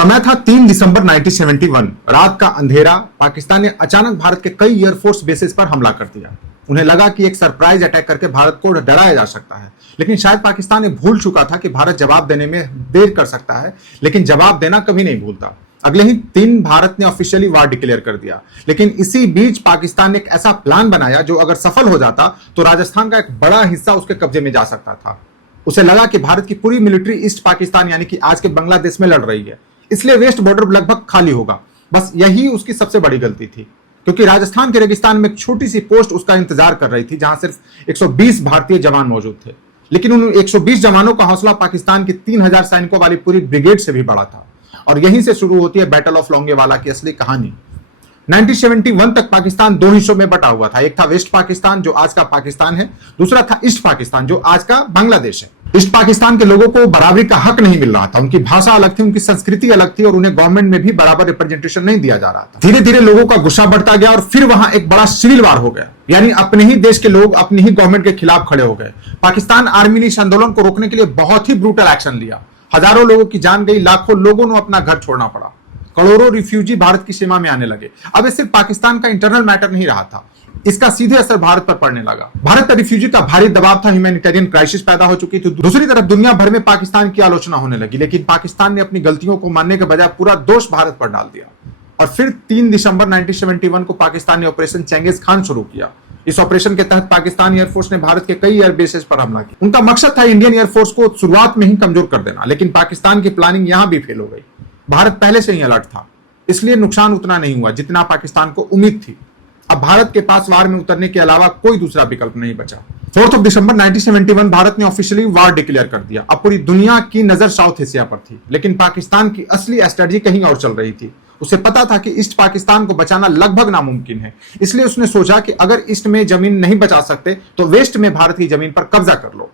समय था 3 दिसंबर 1971। रात का अंधेरा। पाकिस्तान ने अचानक भारत के कई एयरफोर्स बेसिस पर हमला कर दिया। उन्हें लगा कि एक सरप्राइज अटैक करके भारत को डराया जा सकता है, लेकिन शायद पाकिस्तान ने भूल चुका था कि भारत जवाब देने में देर कर सकता है, लेकिन जवाब देना कभी नहीं भूलता। अगले ही दिन भारत ने ऑफिशियली वार डिक्लेयर कर दिया, लेकिन इसी बीच पाकिस्तान ने एक ऐसा प्लान बनाया जो अगर सफल हो जाता तो राजस्थान का एक बड़ा हिस्सा उसके कब्जे में जा सकता था। उसे लगा कि भारत की पूरी मिलिट्री ईस्ट पाकिस्तान यानी कि आज के बांग्लादेश में लड़ रही है, इसलिए वेस्ट बॉर्डर लगभग खाली होगा। बस यही उसकी सबसे बड़ी गलती थी, क्योंकि राजस्थान के रेगिस्तान में एक छोटी सी पोस्ट उसका इंतजार कर रही थी, जहां सिर्फ 120 भारतीय जवान मौजूद थे। लेकिन उन 120 जवानों का हौसला पाकिस्तान की 3000 सैनिकों वाली पूरी ब्रिगेड से भी बड़ा था। और यहीं से शुरू होती है बैटल ऑफ लोंगेवाला की असली कहानी। 1971 तक पाकिस्तान दो हिस्सों में बटा हुआ था। एक था वेस्ट पाकिस्तान जो आज का पाकिस्तान है, दूसरा था ईस्ट पाकिस्तान जो आज का बांग्लादेश है। ईस्ट पाकिस्तान के लोगों को बराबरी का हक नहीं मिल रहा था, उनकी भाषा अलग थी, उनकी संस्कृति अलग थी और उन्हें गवर्नमेंट में भी बराबर रिप्रेजेंटेशन नहीं दिया जा रहा था। धीरे धीरे लोगों का गुस्सा बढ़ता गया और फिर वहां एक बड़ा सिविल वार हो गया, यानी अपने ही देश के लोग अपनी ही गवर्नमेंट के खिलाफ खड़े हो गए। पाकिस्तान आर्मी ने इस आंदोलन को रोकने के लिए बहुत ही ब्रूटल एक्शन लिया। हजारों लोगों की जान गई, लाखों लोगों ने अपना घर छोड़ना पड़ा, करोड़ों रिफ्यूजी भारत की सीमा में आने लगे। अब ये सिर्फ पाकिस्तान का इंटरनल मैटर नहीं रहा था, इसका सीधे असर भारत पर पड़ने लगा। भारत पर रिफ्यूजी का भारी दबाव था, ह्यूमैनिटेरियन क्राइसिस पैदा हो चुकी थी। दूसरी तरफ दुनिया भर में पाकिस्तान की आलोचना होने लगी, लेकिन पाकिस्तान ने अपनी गलतियों को मानने के बजाय पूरा दोष भारत पर डाल दिया। और फिर 3 दिसंबर 1971 को पाकिस्तान ने ऑपरेशन चेंगिस खान शुरू किया। इस ऑपरेशन के तहत पाकिस्तान एयरफोर्स ने भारत के कई एयर बेसेस पर हमला किया। उनका मकसद था इंडियन एयरफोर्स को शुरुआत में ही कमजोर कर देना, लेकिन पाकिस्तान की प्लानिंग यहां भी फेल हो गई। भारत पहले से ही अलर्ट था, इसलिए नुकसान उतना नहीं हुआ जितना पाकिस्तान को उम्मीद थी। अब भारत के पास वार में उतरने के अलावा कोई दूसरा विकल्प नहीं बचा। 4 दिसंबर 1971 भारत ने ऑफिशियली वार डिक्लेयर कर दिया। अब पूरी दुनिया की नजर साउथ एशिया पर थी, लेकिन पाकिस्तान की असली स्ट्रेटजी कहीं और चल रही थी। उसे पता था कि ईस्ट पाकिस्तान को बचाना लगभग नामुमकिन है, इसलिए उसने सोचा कि अगर ईस्ट में जमीन नहीं बचा सकते तो वेस्ट में भारत की जमीन पर कब्जा कर लो।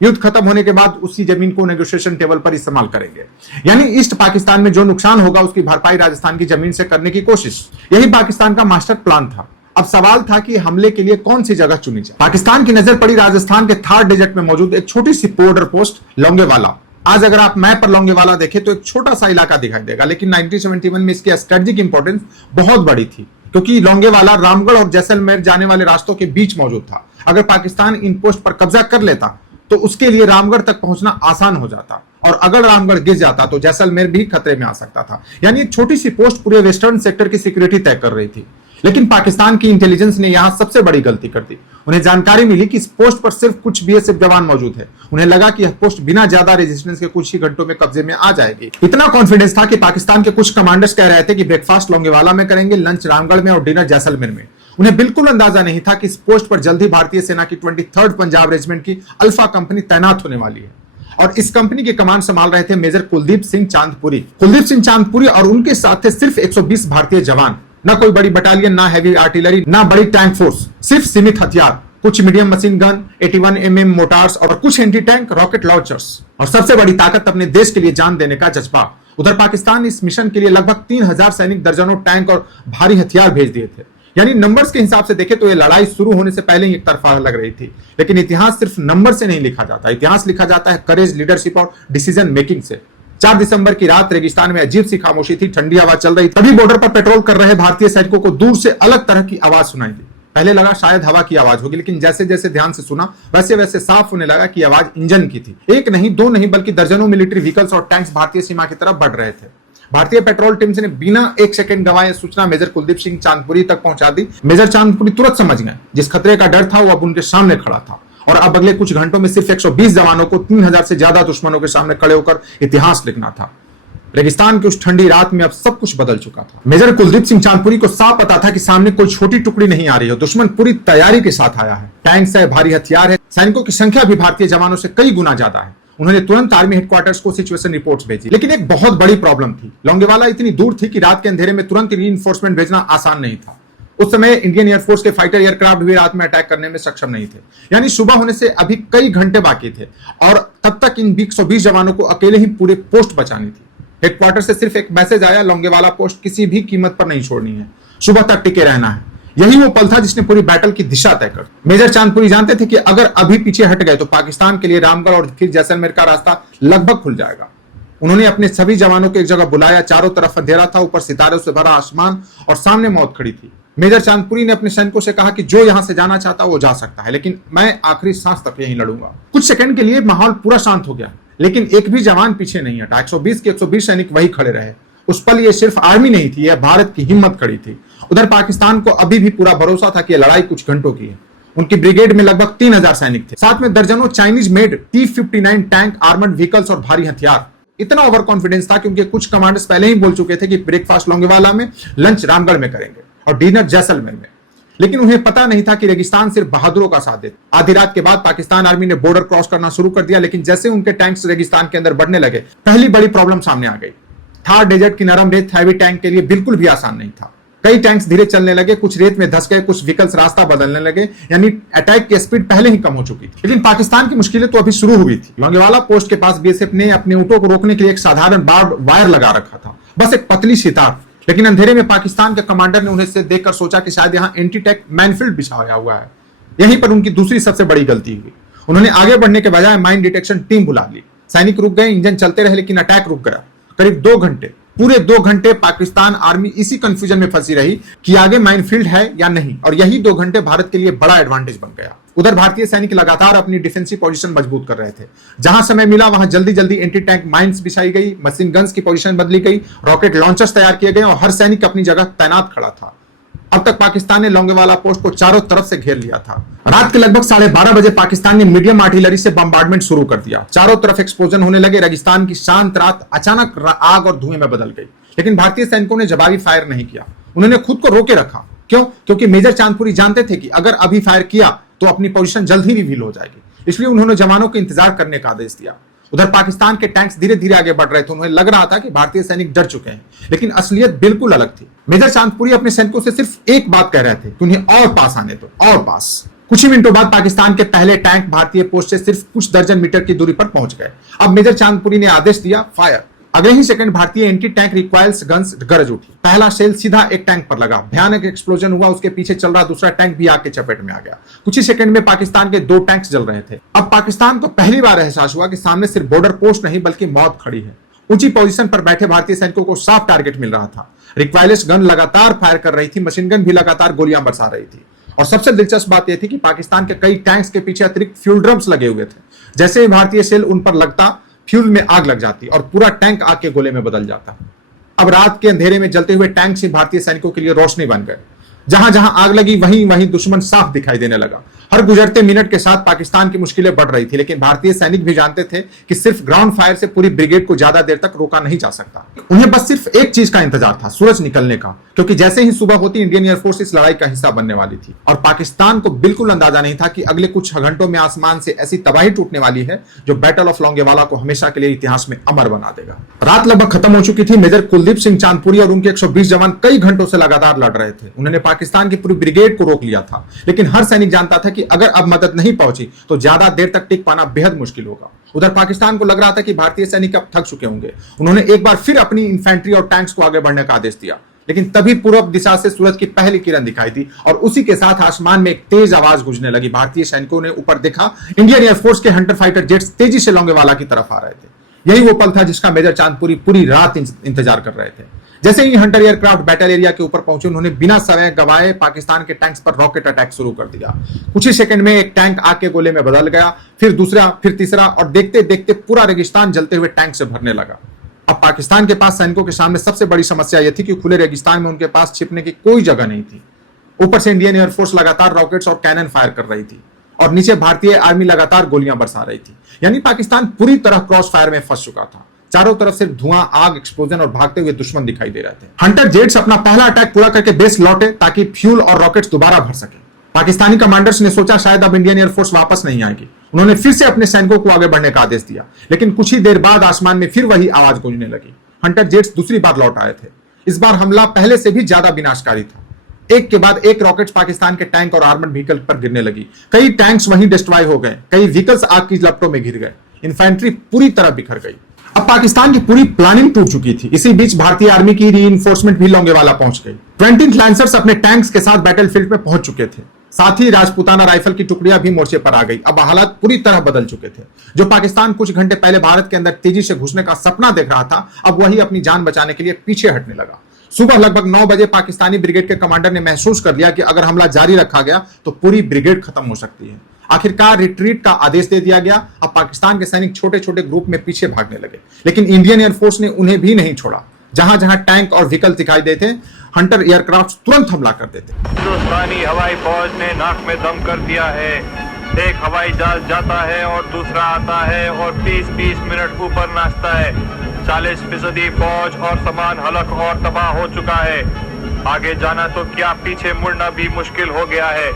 युद्ध खत्म होने के बाद उसी जमीन को नेगोशिएशन टेबल पर इस्तेमाल करेंगे, यानी ईस्ट पाकिस्तान में जो नुकसान होगा उसकी भरपाई राजस्थान की जमीन से करने की कोशिश। यही पाकिस्तान का मास्टर प्लान था। अब सवाल था कि हमले के लिए कौन सी जगह चुनी जाए। पाकिस्तान की नजर पड़ी राजस्थान के थार डेजर्ट में मौजूद एक छोटी सी बॉर्डर पोस्ट लोंगेवाला। आज अगर आप मैप पर लोंगेवाला देखें तो एक छोटा सा इलाका दिखाई देगा, लेकिन 1971 में इसकी स्ट्रेटेजिक इंपॉर्टेंस बहुत बड़ी थी, क्योंकि लोंगेवाला रामगढ़ और जैसलमेर जाने वाले रास्तों के बीच मौजूद था। अगर पाकिस्तान इन पोस्ट पर कब्जा कर लेता तो उसके लिए रामगढ़ तक पहुंचना आसान हो जाता, और अगर रामगढ़ गिर जाता तो जैसलमेर भी खतरे में आ सकता था। यानी एक छोटी सी पोस्ट पूरे वेस्टर्न सेक्टर की सिक्योरिटी तय कर रही थी। लेकिन पाकिस्तान की इंटेलिजेंस ने यहां सबसे बड़ी गलती कर दी। उन्हें जानकारी मिली कि इस पोस्ट पर सिर्फ कुछ बीएसएफ जवान मौजूद है। उन्हें लगा कि यह पोस्ट बिना ज्यादा रेजिस्टेंस के कुछ ही घंटों में कब्जे में आ जाएगी। इतना कॉन्फिडेंस था कि पाकिस्तान के कुछ कमांडर्स कह रहे थे कि ब्रेकफास्ट लोंगेवाला में करेंगे, लंच रामगढ़ में और डिनर जैसलमेर में। उन्हें बिल्कुल अंदाजा नहीं था कि इस पोस्ट पर जल्द ही भारतीय सेना की 23rd पंजाब रेजिमेंट की अल्फा कंपनी तैनात होने वाली है। और इस कंपनी की कमान संभाल रहे थे मेजर कुलदीप सिंह चांदपुरी। कुलदीप सिंह चांदपुरी और उनके साथ थे सिर्फ 120 भारतीय जवान, ना कोई बड़ी बटालियन, ना हैवी आर्टिलरी, ना बड़ी टैंक फोर्स, सिर्फ सीमित हथियार, कुछ medium machine gun, 81 mm motors और कुछ एंटी टैंक रॉकेट लॉन्चर्स, और सबसे बड़ी ताकत अपने देश के लिए जान देने का जज्बा। उधर पाकिस्तान इस मिशन के लिए लगभग 3000 सैनिक, दर्जनों टैंक और भारी हथियार भेज दिए थे। यानी नंबर्स के हिसाब से देखें तो यह लड़ाई शुरू होने से पहले ही एक तरफा लग रही थी। लेकिन इतिहास सिर्फ नंबर से नहीं लिखा जाता, इतिहास लिखा जाता है करेज, लीडरशिप और डिसीजन मेकिंग से। 4 दिसंबर की रात रेगिस्तान में अजीब सी खामोशी थी, ठंडी हवा चल रही। तभी बॉर्डर पर पेट्रोल कर रहे भारतीय सैनिकों को दूर से अलग तरह की आवाज सुनाई दी। पहले लगा शायद हवा की आवाज होगी, लेकिन जैसे जैसे ध्यान से सुना वैसे वैसे साफ होने लगा कि आवाज इंजन की थी। एक नहीं, दो नहीं, बल्कि दर्जनों मिलिट्री व्हीकल्स और टैंक्स भारतीय सीमा की तरफ बढ़ रहे थे। भारतीय पेट्रोल टीम ने बिना एक सेकंड गंवाए सूचना मेजर कुलदीप सिंह चांदपुरी तक पहुंचा दी। मेजर चांदपुरी तुरंत समझ गए जिस खतरे का डर था वो अब उनके सामने खड़ा था, और अब अगले कुछ घंटों में सिर्फ 120 जवानों को 3000 से ज्यादा दुश्मनों के सामने खड़े होकर इतिहास लिखना था। रेगिस्तान की उस ठंडी रात में अब सब कुछ बदल चुका था। मेजर कुलदीप सिंह चांदपुरी को साफ पता था कि सामने कोई छोटी टुकड़ी नहीं आ रही है, दुश्मन पूरी तैयारी के साथ आया है। टैंक्स है, भारी हथियार है, सैनिकों की संख्या भी भारतीय जवानों से कई गुना ज्यादा है। उन्होंने तुरंत आर्मी हेडक्वार्टर्स को सिचुएशन रिपोर्ट्स भेजी, लेकिन एक बहुत बड़ी प्रॉब्लम थी। लोंगेवाला इतनी दूर थी कि रात के अंधेरे में तुरंत रीइंफोर्समेंट भेजना आसान नहीं था। उस समय इंडियन एयरफोर्स के फाइटर एयरक्राफ्ट भी रात में अटैक करने में सक्षम नहीं थे, यानी सुबह होने से अभी कई घंटे बाकी थे, और तब तक इन 120 जवानों को अकेले ही पूरे पोस्ट बचानी थी। हेडक्वार्टर से सिर्फ एक मैसेज आया, लोंगेवाला पोस्ट किसी भी कीमत पर नहीं छोड़नी है, सुबह तक टिके रहना है। यही वो पल था जिसने पूरी बैटल की दिशा तय कर। मेजर चांदपुरी जानते थे कि अगर अभी पीछे हट गए तो पाकिस्तान के लिए रामगढ़ और फिर जैसलमेर का रास्ता लगभग खुल जाएगा। उन्होंने अपने सभी जवानों को एक जगह बुलाया। चारों तरफ अंधेरा था, ऊपर सितारों से भरा आसमान और सामने मौत खड़ी थी। मेजर चांदपुरी ने अपने सैनिकों से कहा कि जो यहां से जाना चाहता वो जा सकता है, लेकिन मैं आखिरी सांस तक यहीं लड़ूंगा। कुछ सेकंड के लिए माहौल पूरा शांत हो गया, लेकिन एक भी जवान पीछे नहीं हटा। 120 के 120 सैनिक वही खड़े रहे। उस पल ये सिर्फ आर्मी नहीं थी, यह भारत की हिम्मत खड़ी थी। उधर पाकिस्तान को अभी भी पूरा भरोसा था कि यह लड़ाई कुछ घंटों की है। उनकी ब्रिगेड में लगभग 3000 सैनिक थे, साथ में दर्जनों Chinese made T-59 tank, armoured vehicles और भारी हथियार। इतना ओवर कॉन्फिडेंस था क्योंकि कुछ कमांडर्स पहले ही बोल चुके थे कि ब्रेकफास्ट लोंगेवाला में, लंच रामगढ़ में करेंगे और डिनर जैसलमेर में। लेकिन उन्हें पता नहीं था कि रेगिस्तान सिर्फ बहादुरों का साथ देता। आधी रात के बाद पाकिस्तान आर्मी ने बॉर्डर क्रॉस करना शुरू कर दिया, लेकिन जैसे उनके टैंक्स रेगिस्तान के अंदर बढ़ने लगे, पहली बड़ी प्रॉब्लम सामने आ गई। थार डेजर्ट की नरम रेत हैवी टैंक के लिए बिल्कुल भी आसान नहीं था। कई टैंक्स धीरे चलने लगे, कुछ रेत में धंस गए, कुछ व्हीकल्स रास्ता बदलने लगे, यानी अटैक की स्पीड पहले ही कम हो चुकी थी। लेकिन पाकिस्तान की मुश्किलें तो अभी शुरू हुई थी। लोंगेवाला पोस्ट के पास बीएसएफ ने अपने ऊंटों को रोकने के लिए एक साधारण बार्ब वायर लगा रखा था, बस एक पतली सितार। लेकिन अंधेरे में पाकिस्तान के कमांडर ने उन्हें से देखकर सोचा कि शायद यहाँ एंटी टैंक मैनफील्ड बिछाया हुआ है। यहीं पर उनकी दूसरी सबसे बड़ी गलती हुई। उन्होंने आगे बढ़ने के बजाय माइन डिटेक्शन टीम बुला ली। सैनिक रुक गए, इंजन चलते रहे, लेकिन अटैक रुक गया। करीब 2 घंटे, पूरे 2 घंटे पाकिस्तान आर्मी इसी कंफ्यूजन में फंसी रही कि आगे माइनफील्ड है या नहीं, और यही 2 घंटे भारत के लिए बड़ा एडवांटेज बन गया। उधर भारतीय सैनिक लगातार अपनी डिफेंसिव पोजीशन मजबूत कर रहे थे। जहां समय मिला वहां जल्दी जल्दी एंटी टैंक माइंस बिछाई गई, मशीन गन्स की पोजीशन बदली गई, रॉकेट लॉन्चर्स तैयार किए गए और हर सैनिक अपनी जगह तैनात खड़ा था। अब तक पाकिस्तान ने लोंगेवाला पोस्ट को चारों तरफ से घेर लिया था। रात के लगभग 12:30 बजे पाकिस्तान ने मीडियम आर्टिलरी से बम्बार्डमेंट शुरू कर दिया। चारों तरफ एक्सप्लोजन होने लगे। रेगिस्तान की शांत रात अचानक आग और धुएं में बदल गई। लेकिन भारतीय सैनिकों ने जवाबी फायर नहीं किया। उन्होंने खुद को रोके रखा। क्यों? क्योंकि मेजर चांदपुरी जानते थे कि अगर अभी फायर किया तो अपनी पोजीशन जल्द ही रिवील हो जाएगी। इसलिए उन्होंने जवानों को इंतजार करने का आदेश दिया। उधर पाकिस्तान के टैंक्स धीरे धीरे आगे बढ़ रहे थे। उन्हें लग रहा था कि भारतीय सैनिक डर चुके हैं, लेकिन असलियत बिल्कुल अलग थी। मेजर चांदपुरी अपने सैनिकों से सिर्फ एक बात कह रहे थे कि उन्हें और पास आने दो, और पास। कुछ ही मिनटों बाद पाकिस्तान के पहले टैंक भारतीय पोस्ट से सिर्फ कुछ दर्जन मीटर की दूरी पर पहुंच गए। अब मेजर चांदपुरी ने आदेश दिया, फायर। अगले ही सेकंड भारतीय एंटी टैंक रिक्वायर्स गन्स गरज उठी। पहला शेल सीधा एक टैंक पर लगा। भयानक एक्सप्लोजन हुआ। उसके पीछे चल रहा दूसरा टैंक भी आग के चपेट में आ गया। कुछ ही सेकंड में पाकिस्तान के 2 टैंक्स जल रहे थे। अब पाकिस्तान को पहली बार एहसास हुआ कि सामने सिर्फ बॉर्डर पोस्ट नहीं बल्कि मौत खड़ी है। ऊंची पोजीशन पर बैठे भारतीय सैनिकों को साफ टारगेट मिल रहा था। रिक्वायर्स गन लगातार फायर कर रही थी, मशीन गन भी लगातार गोलियां बरसा रही थी। और सबसे दिलचस्प बात यह थी कि पाकिस्तान के कई टैंक्स के पीछे अतिरिक्त फ्यूल ड्रम्स लगे हुए थे। जैसे ही भारतीय सेल उन पर लगता, फ्यूल में आग लग जाती और पूरा टैंक आग के गोले में बदल जाता। अब रात के अंधेरे में जलते हुए टैंक से भारतीय सैनिकों के लिए रोशनी बन गए। जहां जहां आग लगी वहीं वहीं दुश्मन साफ दिखाई देने लगा। हर गुजरते मिनट के साथ पाकिस्तान की मुश्किलें बढ़ रही थी, लेकिन भारतीय सैनिक भी जानते थे कि सिर्फ ग्राउंड फायर से पूरी ब्रिगेड को ज्यादा देर तक रोका नहीं जा सकता। उन्हें बस सिर्फ एक चीज का इंतजार था, सूरज निकलने का, क्योंकि जैसे ही सुबह होती इंडियन एयरफोर्स इस लड़ाई का हिस्सा बनने वाली थी। और पाकिस्तान को बिल्कुल अंदाजा नहीं था कि अगले कुछ घंटों में आसमान से ऐसी तबाही टूटने वाली है जो बैटल ऑफ लोंगेवाला को हमेशा के लिए इतिहास में अमर बना देगा। रात लगभग खत्म हो चुकी थी। मेजर कुलदीप सिंह चांदपुरी और उनके 120 जवान कई घंटों से लगातार लड़ रहे थे। उन्होंने पाकिस्तान की पूरी ब्रिगेड को रोक लिया था, लेकिन हर सैनिक जानता था कि अगर अब मदद नहीं पहुंची तो ज्यादा देर तक टिक पाना बेहद मुश्किल होगा। उधर पाकिस्तान को लग रहा था कि भारतीय सैनिक अब थक चुके होंगे। उन्होंने एक बार फिर अपनी इन्फेंट्री और टैंक्स को आगे बढ़ने का आदेश दिया, लेकिन तभी पूर्व दिशा से सूरज की पहली किरण दिखाई दी और उसी के साथ आसमान में एक तेज आवाज गूंजने लगी। भारतीय सैनिकों ने ऊपर देखा, इंडियन एयरफोर्स के हंटर फाइटर जेट्स तेजी से लोंगेवाला की तरफ आ रहे थे। यही वो पल था जिसका मेजर चांदपुरी पूरी रात इंतजार कर रहे थे। जैसे ही हंटर एयरक्राफ्ट बैटल एरिया के ऊपर पहुंचे, उन्होंने बिना समय गवाए पाकिस्तान के टैंक्स पर रॉकेट अटैक शुरू कर दिया। कुछ ही सेकंड में एक टैंक आग के गोले में बदल गया, फिर दूसरा, फिर तीसरा, और देखते देखते पूरा रेगिस्तान जलते हुए टैंक से भरने लगा। अब पाकिस्तान के पास सैनिकों के सामने सबसे बड़ी समस्या यह थी कि खुले रेगिस्तान में उनके पास छिपने की कोई जगह नहीं थी। ऊपर से इंडियन एयरफोर्स लगातार रॉकेट्स और कैनन फायर कर रही थी और नीचे भारतीय आर्मी लगातार गोलियां बरसा रही थी। यानी पाकिस्तान पूरी तरह क्रॉस फायर में फंस चुका था। चारों तरफ सिर्फ धुआं, आग, एक्सप्लोजन और भागते हुए दुश्मन दिखाई दे रहे थे। हंटर जेट्स अपना पहला अटैक पूरा करके बेस लौटे ताकि फ्यूल और रॉकेट्स दोबारा भर सके। पाकिस्तानी कमांडर्स ने सोचा शायद अब इंडियन एयरफोर्स वापस नहीं आएगी। उन्होंने फिर से अपने सैनिकों को आगे बढ़ने का आदेश दिया, लेकिन कुछ ही देर बाद आसमान में फिर वही आवाज गूंजने लगी। हंटर जेट्स दूसरी बार लौट आए थे। इस बार हमला पहले से भी ज्यादा विनाशकारी था। एक के बाद एक रॉकेट्स पाकिस्तान के टैंक और आर्मर्ड व्हीकल पर गिरने लगी। कई टैंक्स वहीं डिस्ट्रॉय हो गए, कई व्हीकल्स आग की लपटों में घिर गए, इन्फेंट्री पूरी तरह बिखर गई। अब पाकिस्तान की पूरी प्लानिंग टूट चुकी थी। इसी बीच भारतीय आर्मी की रीइंफोर्समेंट भी लोंगेवाला पहुंच गई। 20 लैंसर्स अपने टैंक्स के साथ बैटलफील्ड में पहुंच चुके थे। साथ ही राजपूताना राइफल की टुकड़ियां भी मोर्चे पर आ गई। अब हालात पूरी तरह बदल चुके थे। जो पाकिस्तान कुछ घंटे पहले भारत के अंदर तेजी से घुसने का सपना देख रहा था, अब वही अपनी जान बचाने के लिए पीछे हटने लगा। सुबह लगभग 9 बजे पाकिस्तानी ब्रिगेड के कमांडर ने महसूस कर लिया कि अगर हमला जारी रखा गया तो पूरी ब्रिगेड खत्म हो सकती है। आखिरकार रिट्रीट का आदेश दे दिया गया। अब पाकिस्तान के सैनिक छोटे छोटे ग्रुप में पीछे भागने लगे, लेकिन इंडियन एयरफोर्स ने उन्हें भी नहीं छोड़ा। जहां जहां टैंक और व्हीकल दिखाई देते, हंटर एयरक्राफ्ट तुरंत हमला कर देते। हिंदुस्तानी हवाई फौज ने नाक में दम कर दिया है। एक हवाई जहाज जाता है और दूसरा आता है और 20-20 मिनट ऊपर नाचता है। 40% फौज और सामान हलक और तबाह हो चुका है। आगे जाना तो क्या, पीछे मुड़ना भी मुश्किल हो गया है।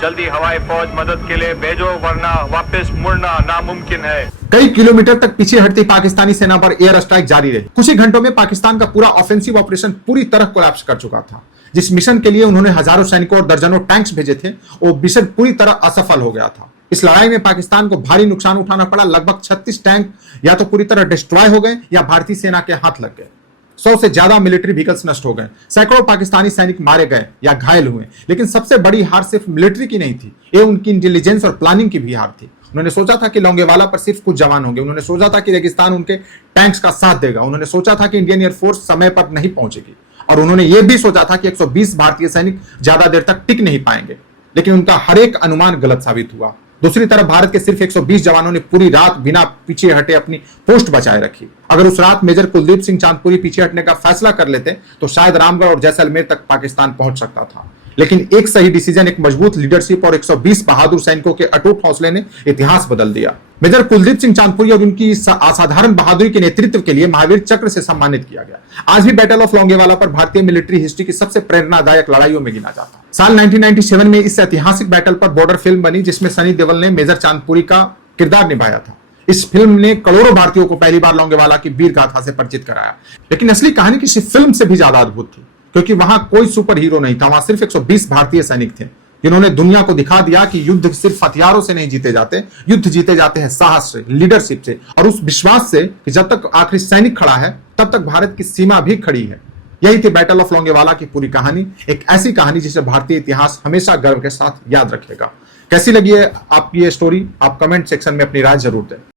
जल्दी हवाई फौज मदद के लिए भेजो, वरना वापस मुड़ना नामुमकिन है। कई किलोमीटर तक पीछे हटती पाकिस्तानी सेना पर एयर स्ट्राइक जारी रही। कुछ ही घंटों में पाकिस्तान का पूरा ऑफेंसिव ऑपरेशन पूरी तरह कोलैप्स कर चुका था। जिस मिशन के लिए उन्होंने हजारों सैनिकों और दर्जनों टैंक्स भेजे थे, वो मिशन पूरी तरह असफल हो गया था। इस लड़ाई में पाकिस्तान को भारी नुकसान उठाना पड़ा। लगभग 36 टैंक या तो पूरी तरह डिस्ट्रॉय हो गए या भारतीय सेना के हाथ लग गए। 100 से ज्यादा मिलिट्री व्हीकल्स नष्ट हो गए। सैकड़ों पाकिस्तानी सैनिक मारे गए या घायल हुए। लेकिन सबसे बड़ी हार सिर्फ मिलिट्री की नहीं थी, ये उनकी इंटेलिजेंस और प्लानिंग की भी हार थी। उन्होंने सोचा था कि लोंगेवाला पर सिर्फ कुछ जवान होंगे। उन्होंने सोचा था कि रेगिस्तान उनके टैंक्स का साथ देगा। उन्होंने सोचा था कि इंडियन एयरफोर्स समय पर नहीं पहुंचेगी, और उन्होंने यह भी सोचा था कि 120 भारतीय सैनिक ज्यादा देर तक टिक नहीं पाएंगे। लेकिन उनका हर एक अनुमान गलत साबित हुआ। दूसरी तरफ भारत के सिर्फ 120 जवानों ने पूरी रात बिना पीछे हटे अपनी पोस्ट बचाए रखी। अगर उस रात मेजर कुलदीप सिंह चांदपुरी पीछे हटने का फैसला कर लेते तो शायद रामगढ़ और जैसलमेर तक पाकिस्तान पहुंच सकता था। लेकिन एक सही डिसीजन, एक मजबूत लीडरशिप और 120 बहादुर सैनिकों के अटूट हौसले ने इतिहास बदल दिया। मेजर कुलदीप सिंह चांदपुरी और उनकी असाधारण बहादुरी के नेतृत्व के लिए महावीर चक्र से सम्मानित किया गया। आज भी बैटल ऑफ लोंगेवाला पर भारतीय मिलिट्री हिस्ट्री की सबसे प्रेरणादायक लड़ाइयों में गिना जाता है। साल 1997 में इस ऐतिहासिक बैटल पर बॉर्डर फिल्म बनी, जिसमें सनी देओल ने मेजर चांदपुरी का किरदार निभाया था। इस फिल्म ने करोड़ों भारतीयों को पहली बार लोंगेवाला की वीर गाथा से परिचित कराया। लेकिन असली कहानी किसी फिल्म से भी ज्यादा अद्भुत थी, क्योंकि वहां कोई सुपर हीरो नहीं था। वहां सिर्फ 120 भारतीय सैनिक थे, जिन्होंने दुनिया को दिखा दिया कि युद्ध सिर्फ हथियारों से नहीं जीते जाते, युद्ध जीते जाते हैं साहस से, लीडरशिप से, और उस विश्वास से कि जब तक आखिरी सैनिक खड़ा है तब तक भारत की सीमा भी खड़ी है। यही थी बैटल ऑफ लोंगेवाला की पूरी कहानी। एक ऐसी कहानी जिसे भारतीय इतिहास हमेशा गर्व के साथ याद रखेगा। कैसी लगी है आपकी ये स्टोरी? आप कमेंट सेक्शन में अपनी राय जरूर दें।